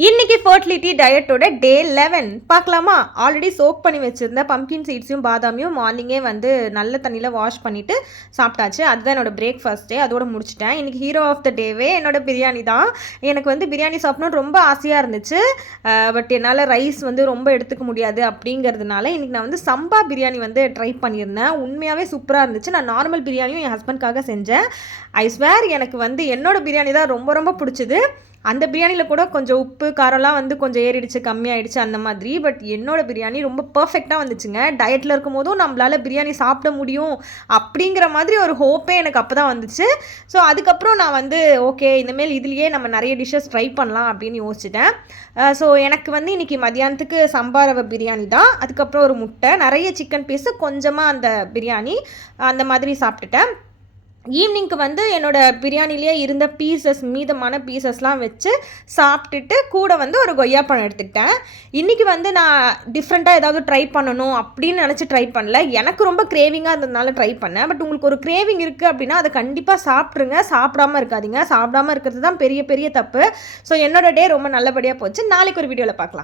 இன்னைக்கு ஃபர்டிலிட்டி டயட்டோட டே 11 பார்க்கலாமா? Already choke பண்ணி வச்சுருந்த பம்கின் சீட்ஸையும் பாதாமையும் மார்னிங்கே வந்து நல்ல தண்ணியில் வாஷ் பண்ணிவிட்டு சாப்பிட்டாச்சு. அதுதான் என்னோடய பிரேக்ஃபாஸ்ட்டே. அதோட முடிச்சிட்டேன். இன்றைக்கி ஹீரோ ஆஃப் த டேவே என்னோடய பிரியாணி தான். எனக்கு வந்து பிரியாணி சாப்பிடணும்னு ரொம்ப ஆசையாக இருந்துச்சு. பட் என்னால் ரைஸ் வந்து ரொம்ப எடுத்துக்க முடியாது அப்படிங்கிறதுனால இன்றைக்கி நான் வந்து சம்பா பிரியாணி வந்து ட்ரை பண்ணியிருந்தேன். உண்மையாகவே சூப்பராக இருந்துச்சு. நான் நார்மல் பிரியாணியும் என் ஹஸ்பண்ட்காக செஞ்சேன். ஐ ஸ்வேர் எனக்கு வந்து என்னோடய பிரியாணி தான் ரொம்ப ரொம்ப பிடிச்சிது. அந்த பிரியாணியில் கூட கொஞ்சம் உப்பு காரம்லாம் வந்து கொஞ்சம் ஏறிடுச்சு, கம்மியாயிடுச்சு அந்த மாதிரி. பட் என்னோடய பிரியாணி ரொம்ப பர்ஃபெக்டாக வந்துச்சுங்க. டயட்டில் இருக்கும் போதும் நம்மளால் பிரியாணி சாப்பிட முடியும் அப்படிங்கிற மாதிரி ஒரு ஹோப்பே எனக்கு அப்போ தான் வந்துச்சு. ஸோ அதுக்கப்புறம் நான் வந்து ஓகே இனிமேல் இதுலேயே நம்ம நிறைய டிஷ்ஷஸ் ட்ரை பண்ணலாம் அப்படின்னு யோசிச்சிட்டேன். ஸோ எனக்கு வந்து இன்றைக்கி மதியானத்துக்கு சம்பா ரவை பிரியாணி தான். அதுக்கப்புறம் ஒரு முட்டை, நிறைய சிக்கன் பீஸு, கொஞ்சமாக அந்த பிரியாணி அந்த மாதிரி சாப்பிட்டுட்டேன். ஈவினிங்க்கு வந்து என்னோடய பிரியாணிலேயே இருந்த மீதமான பீசஸ்லாம் வச்சு சாப்பிட்டுட்டு கூட வந்து ஒரு கொய்யாப்பழம் எடுத்துக்கிட்டேன். இன்றைக்கி வந்து நான் டிஃப்ரெண்ட்டாக ஏதாவது ட்ரை பண்ணணும் அப்படின்னு நினச்சி ட்ரை பண்ணல. எனக்கு ரொம்ப கிரேவிங்காக இருந்ததுனால ட்ரை பண்ணேன். பட் உங்களுக்கு ஒரு கிரேவிங் இருக்குது அப்படின்னா அதை கண்டிப்பாக சாப்பிட்ருங்க. சாப்பிடாமல் இருக்காதீங்க. சாப்பிடாமல் இருக்கிறது தான் பெரிய பெரிய தப்பு. ஸோ என்னோடய டே ரொம்ப நல்லபடியாக போச்சு. நாளைக்கு ஒரு வீடியோவில் பார்க்கலாம்.